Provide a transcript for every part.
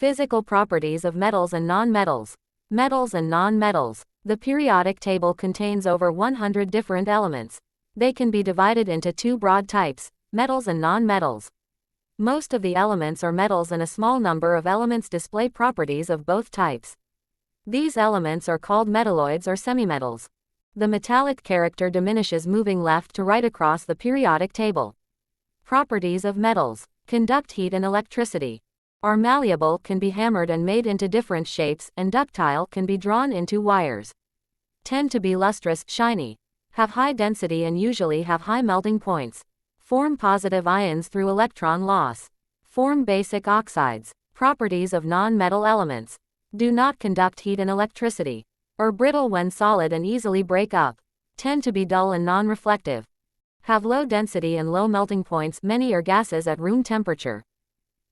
Physical properties of metals and nonmetals. Metals and nonmetals. The periodic table contains over 100 different elements. They can be divided into two broad types, metals and nonmetals. Most of the elements are metals and a small number of elements display properties of both types. These elements are called metalloids or semimetals. The metallic character diminishes moving left to right across the periodic table. Properties of metals. Conduct heat and electricity. Are malleable, can be hammered and made into different shapes, and ductile, can be drawn into wires. Tend to be lustrous, shiny. Have high density and usually have high melting points. Form positive ions through electron loss. Form basic oxides. Properties of non-metal elements. Do not conduct heat and electricity. Are brittle when solid and easily break up. Tend to be dull and non-reflective. Have low density and low melting points. Many are gases at room temperature.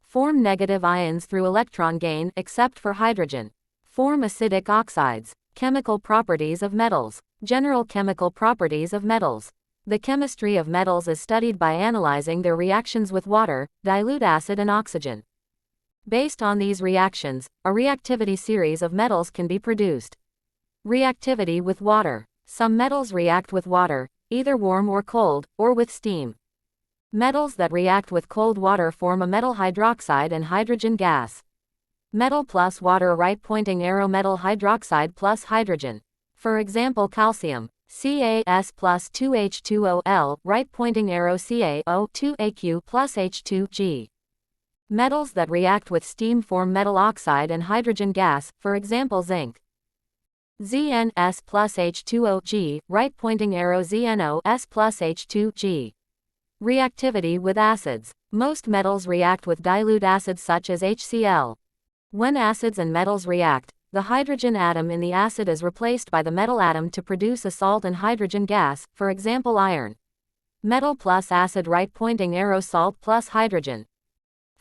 Form negative ions through electron gain, except for hydrogen. Form acidic oxides. Chemical properties of metals. General chemical properties of metals. The chemistry of metals is studied by analyzing their reactions with water, dilute acid and oxygen. Based on these reactions, a reactivity series of metals can be produced. Reactivity with water. Some metals react with water, either warm or cold, or with steam. Metals that react with cold water form a metal hydroxide and hydrogen gas. Metal plus water, right pointing arrow, metal hydroxide plus hydrogen. For example, calcium, CaS plus 2H2OL, right pointing arrow, CaO2AQ plus H2G. Metals that react with steam form metal oxide and hydrogen gas, for example, zinc. ZnS plus H2OG, right pointing arrow, ZnOS plus H2G. Reactivity with acids. Most metals react with dilute acids such as HCl. When acids and metals react, the hydrogen atom in the acid is replaced by the metal atom to produce a salt and hydrogen gas, for example iron. Metal plus acid, right pointing arrow, salt plus hydrogen.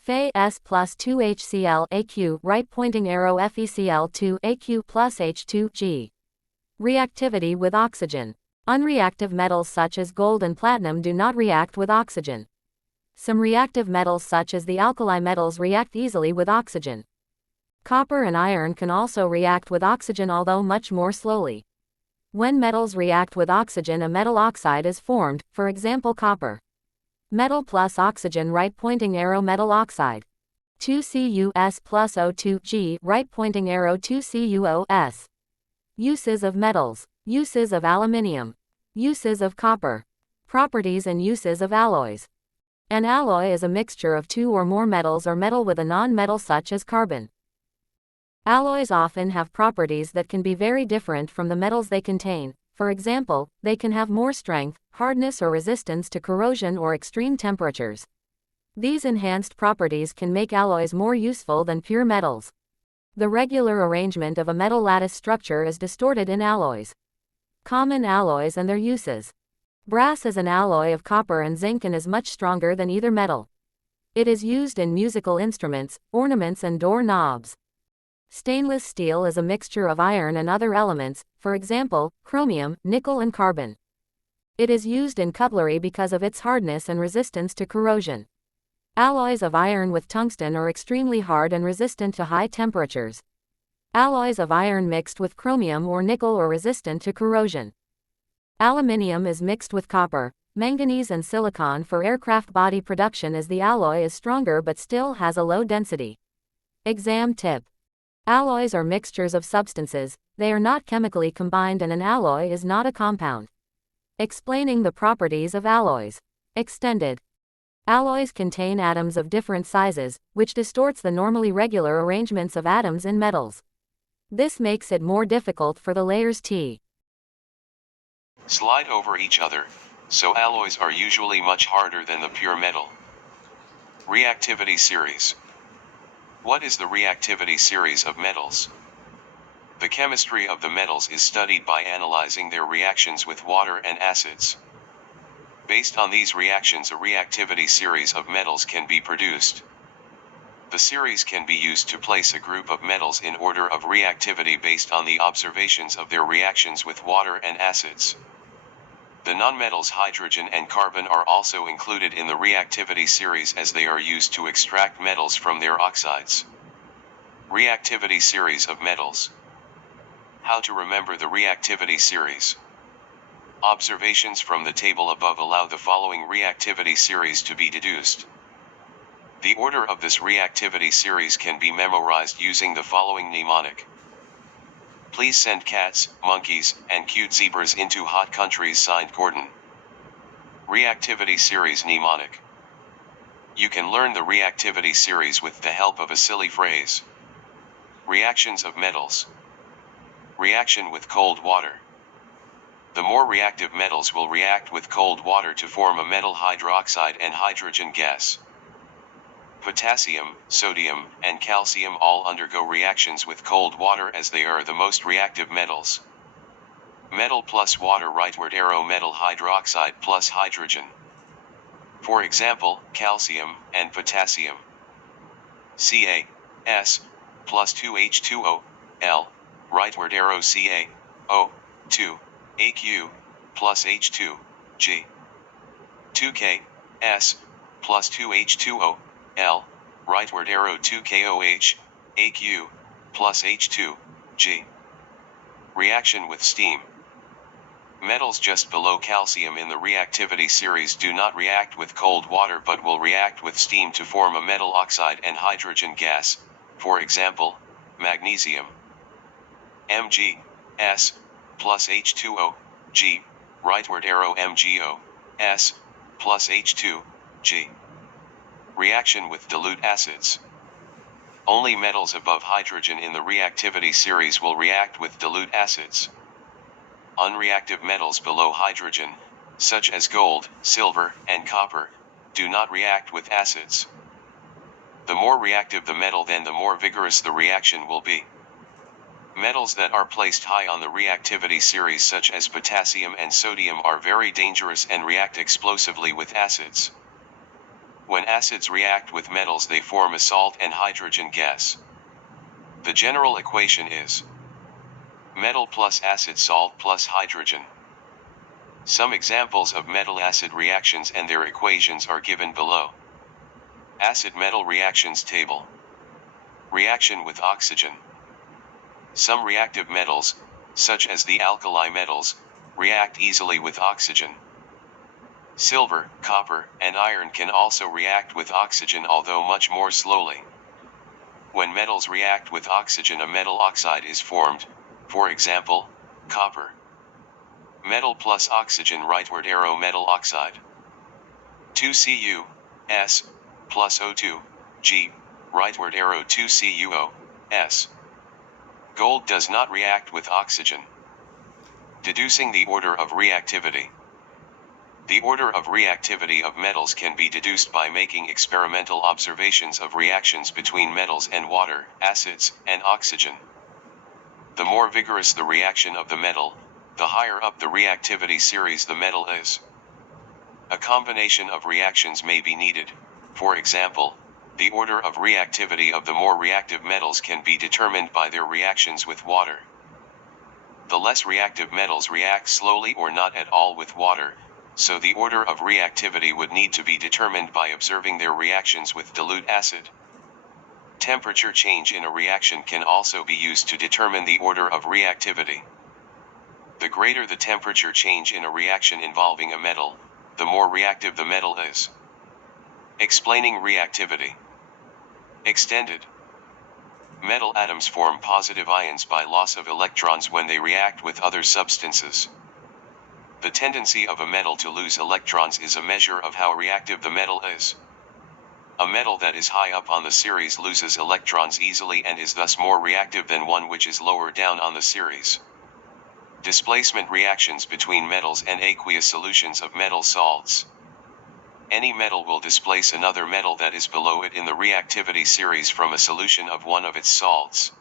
Fe(S) plus 2HCl AQ, right pointing arrow, FeCl2 AQ plus H2G. Reactivity with oxygen. Unreactive metals such as gold and platinum do not react with oxygen. Some reactive metals such as the alkali metals react easily with oxygen. Copper and iron can also react with oxygen, although much more slowly. When metals react with oxygen, a metal oxide is formed, for example copper. Metal plus oxygen, right pointing arrow, metal oxide. 2CuS plus O2G, right pointing arrow, 2CuOS. Uses of metals. Uses of aluminium. Uses of copper. Properties and uses of alloys. An alloy is a mixture of two or more metals or metal with a non-metal such as carbon. Alloys often have properties that can be very different from the metals they contain. For example, they can have more strength, hardness or resistance to corrosion or extreme temperatures. These enhanced properties can make alloys more useful than pure metals. The regular arrangement of a metal lattice structure is distorted in alloys. Common alloys and their uses. Brass is an alloy of copper and zinc and is much stronger than either metal. It is used in musical instruments, ornaments and door knobs. Stainless steel is a mixture of iron and other elements, for example, chromium, nickel and carbon. It is used in cutlery because of its hardness and resistance to corrosion. Alloys of iron with tungsten are extremely hard and resistant to high temperatures. Alloys of iron mixed with chromium or nickel are resistant to corrosion. Aluminium is mixed with copper, manganese and silicon for aircraft body production as the alloy is stronger but still has a low density. Exam tip. Alloys are mixtures of substances, they are not chemically combined, and an alloy is not a compound. Explaining the properties of alloys. Extended. Alloys contain atoms of different sizes, which distorts the normally regular arrangements of atoms in metals. This makes it more difficult for the layers T. Slide over each other, so alloys are usually much harder than the pure metal. Reactivity series. What is the reactivity series of metals? The chemistry of the metals is studied by analyzing their reactions with water and acids. Based on these reactions, a reactivity series of metals can be produced. The series can be used to place a group of metals in order of reactivity based on the observations of their reactions with water and acids. The nonmetals hydrogen and carbon are also included in the reactivity series as they are used to extract metals from their oxides. Reactivity series of metals. How to remember the reactivity series. Observations from the table above allow the following reactivity series to be deduced. The order of this reactivity series can be memorized using the following mnemonic. Please send cats, monkeys, and cute zebras into hot countries. Signed Gordon. Reactivity series mnemonic. You can learn the reactivity series with the help of a silly phrase. Reactions of metals. Reaction with cold water. The more reactive metals will react with cold water to form a metal hydroxide and hydrogen gas. Potassium, sodium, and calcium all undergo reactions with cold water as they are the most reactive metals. Metal plus water, rightward arrow, metal hydroxide plus hydrogen. For example, calcium and potassium. Ca(S) plus 2H2O, L, rightward arrow, CaO2, Aq plus H2, G. 2K(S) plus 2H2O, L, rightward arrow, 2KOH, Aq plus H2, G. Reaction with steam. Metals just below calcium in the reactivity series do not react with cold water but will react with steam to form a metal oxide and hydrogen gas, for example, magnesium. Mg(S) plus H2O, G, rightward arrow, MgO(S) plus H2, G. Reaction with dilute acids. Only metals above hydrogen in the reactivity series will react with dilute acids. Unreactive metals below hydrogen, such as gold, silver, and copper, do not react with acids. The more reactive the metal, then the more vigorous the reaction will be. Metals that are placed high on the reactivity series, such as potassium and sodium, are very dangerous and react explosively with acids. When acids react with metals, they form a salt and hydrogen gas. The general equation is metal plus acid, salt plus hydrogen. Some examples of metal-acid reactions and their equations are given below. Acid-metal reactions table. Reaction with oxygen. Some reactive metals, such as the alkali metals, react easily with oxygen. Silver, copper, and iron can also react with oxygen, although much more slowly. When metals react with oxygen, a metal oxide is formed, for example, copper. Metal plus oxygen, rightward arrow, metal oxide. 2Cu(S) plus O2, G, rightward arrow, 2CuO(S). Gold does not react with oxygen. Deducing the order of reactivity. The order of reactivity of metals can be deduced by making experimental observations of reactions between metals and water, acids, and oxygen. The more vigorous the reaction of the metal, the higher up the reactivity series the metal is. A combination of reactions may be needed. For example, the order of reactivity of the more reactive metals can be determined by their reactions with water. The less reactive metals react slowly or not at all with water, so the order of reactivity would need to be determined by observing their reactions with dilute acid. Temperature change in a reaction can also be used to determine the order of reactivity. The greater the temperature change in a reaction involving a metal, the more reactive the metal is. Explaining reactivity. Extended. Metal atoms form positive ions by loss of electrons when they react with other substances. The tendency of a metal to lose electrons is a measure of how reactive the metal is. A metal that is high up on the series loses electrons easily and is thus more reactive than one which is lower down on the series. Displacement reactions between metals and aqueous solutions of metal salts. Any metal will displace another metal that is below it in the reactivity series from a solution of one of its salts.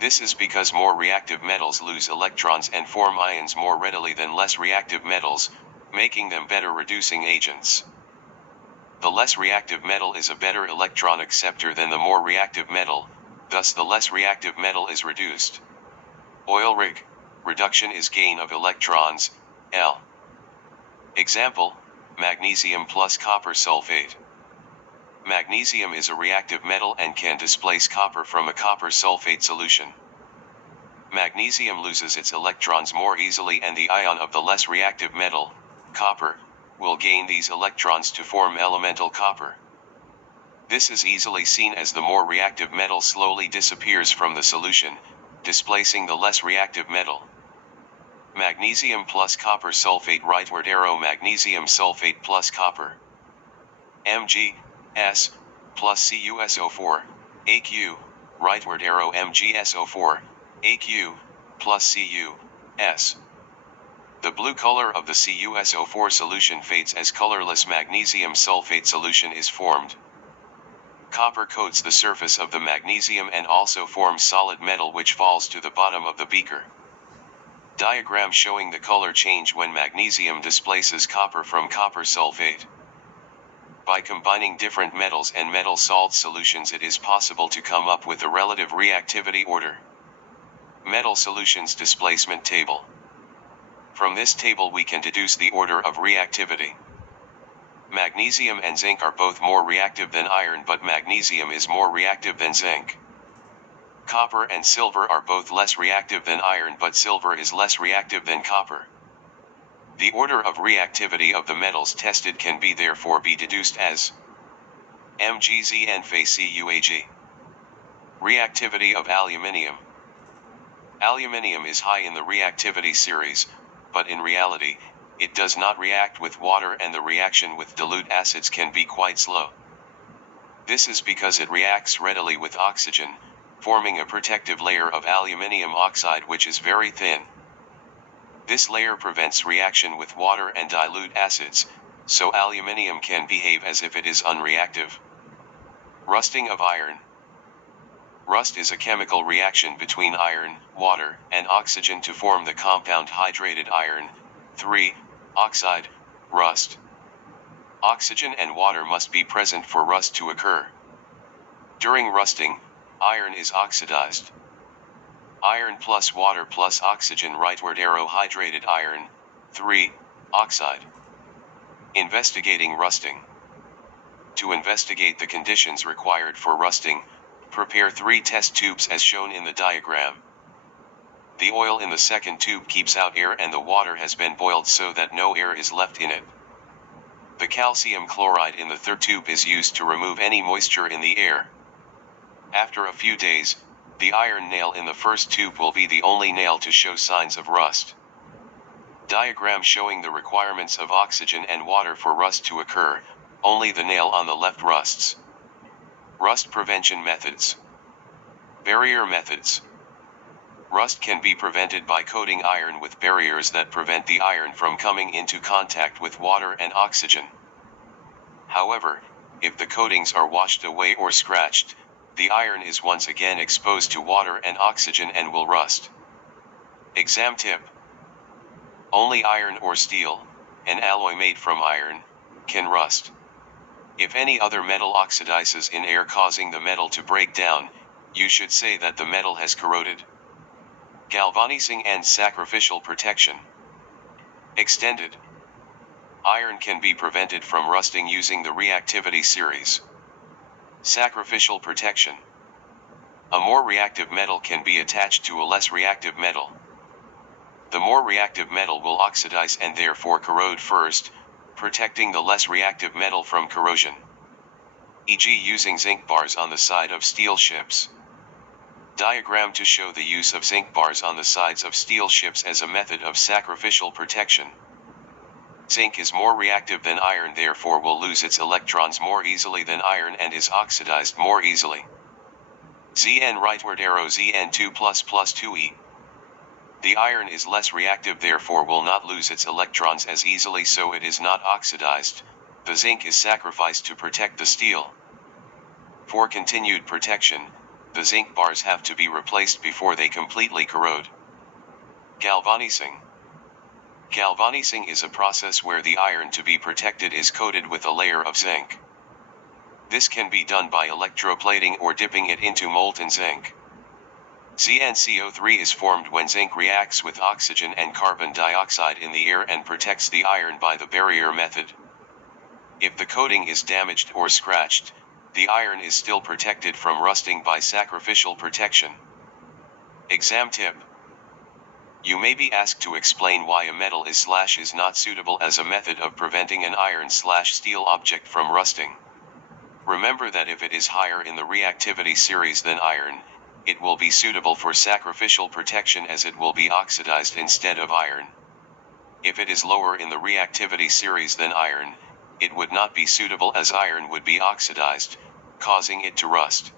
This is because more reactive metals lose electrons and form ions more readily than less reactive metals, making them better reducing agents. The less reactive metal is a better electron acceptor than the more reactive metal, thus the less reactive metal is reduced. Oil rig. Reduction is gain of electrons, L. Example, magnesium plus copper sulfate. Magnesium is a reactive metal and can displace copper from a copper sulfate solution. Magnesium loses its electrons more easily, and the ion of the less reactive metal, copper, will gain these electrons to form elemental copper. This is easily seen as the more reactive metal slowly disappears from the solution, displacing the less reactive metal. Magnesium plus copper sulfate, rightward arrow, magnesium sulfate plus copper. Mg(S) plus CuSO4, Aq, rightward arrow, MgSO4, Aq, plus Cu(S). The blue color of the CuSO4 solution fades as colorless magnesium sulfate solution is formed. Copper coats the surface of the magnesium and also forms solid metal which falls to the bottom of the beaker. Diagram showing the color change when magnesium displaces copper from copper sulfate. By combining different metals and metal salt solutions, it is possible to come up with a relative reactivity order. Metal solutions displacement table. From this table we can deduce the order of reactivity. Magnesium and zinc are both more reactive than iron, but magnesium is more reactive than zinc. Copper and silver are both less reactive than iron, but silver is less reactive than copper. The order of reactivity of the metals tested can therefore be deduced as Mgzn Fe Reactivity of aluminium. Aluminium is high in the reactivity series, but in reality, it does not react with water, and the reaction with dilute acids can be quite slow. This is because it reacts readily with oxygen, forming a protective layer of aluminium oxide which is very thin. This layer prevents reaction with water and dilute acids, so aluminium can behave as if it is unreactive. Rusting of iron. Rust is a chemical reaction between iron, water, and oxygen to form the compound hydrated iron, 3, oxide, rust. Oxygen and water must be present for rust to occur. During rusting, iron is oxidized. Iron plus water plus oxygen, rightward arrow, hydrated iron, 3, oxide. Investigating rusting. To investigate the conditions required for rusting, prepare 3 test tubes as shown in the diagram. The oil in the second tube keeps out air, and the water has been boiled so that no air is left in it. The calcium chloride in the third tube is used to remove any moisture in the air. After a few days, the iron nail in the first tube will be the only nail to show signs of rust. Diagram showing the requirements of oxygen and water for rust to occur, only the nail on the left rusts. Rust prevention methods. Barrier methods. Rust can be prevented by coating iron with barriers that prevent the iron from coming into contact with water and oxygen. However, if the coatings are washed away or scratched, the iron is once again exposed to water and oxygen and will rust. Exam tip. Only iron or steel, an alloy made from iron, can rust. If any other metal oxidizes in air causing the metal to break down, you should say that the metal has corroded. Galvanizing and sacrificial protection. Extended. Iron can be prevented from rusting using the reactivity series. Sacrificial protection. A more reactive metal can be attached to a less reactive metal. The more reactive metal will oxidize and therefore corrode first, protecting the less reactive metal from corrosion. E.g. using zinc bars on the side of steel ships. Diagram to show the use of zinc bars on the sides of steel ships as a method of sacrificial protection. Zinc is more reactive than iron, therefore will lose its electrons more easily than iron and is oxidized more easily. Zn rightward arrow Zn2++ 2e. The iron is less reactive, therefore will not lose its electrons as easily, so it is not oxidized. The zinc is sacrificed to protect the steel. For continued protection, the zinc bars have to be replaced before they completely corrode. Galvanizing. Galvanizing is a process where the iron to be protected is coated with a layer of zinc. This can be done by electroplating or dipping it into molten zinc. ZnCO3 is formed when zinc reacts with oxygen and carbon dioxide in the air and protects the iron by the barrier method. If the coating is damaged or scratched, the iron is still protected from rusting by sacrificial protection. Exam tip. You may be asked to explain why a metal is not suitable as a method of preventing an iron/steel object from rusting. Remember that if it is higher in the reactivity series than iron, it will be suitable for sacrificial protection as it will be oxidized instead of iron. If it is lower in the reactivity series than iron, it would not be suitable as iron would be oxidized, causing it to rust.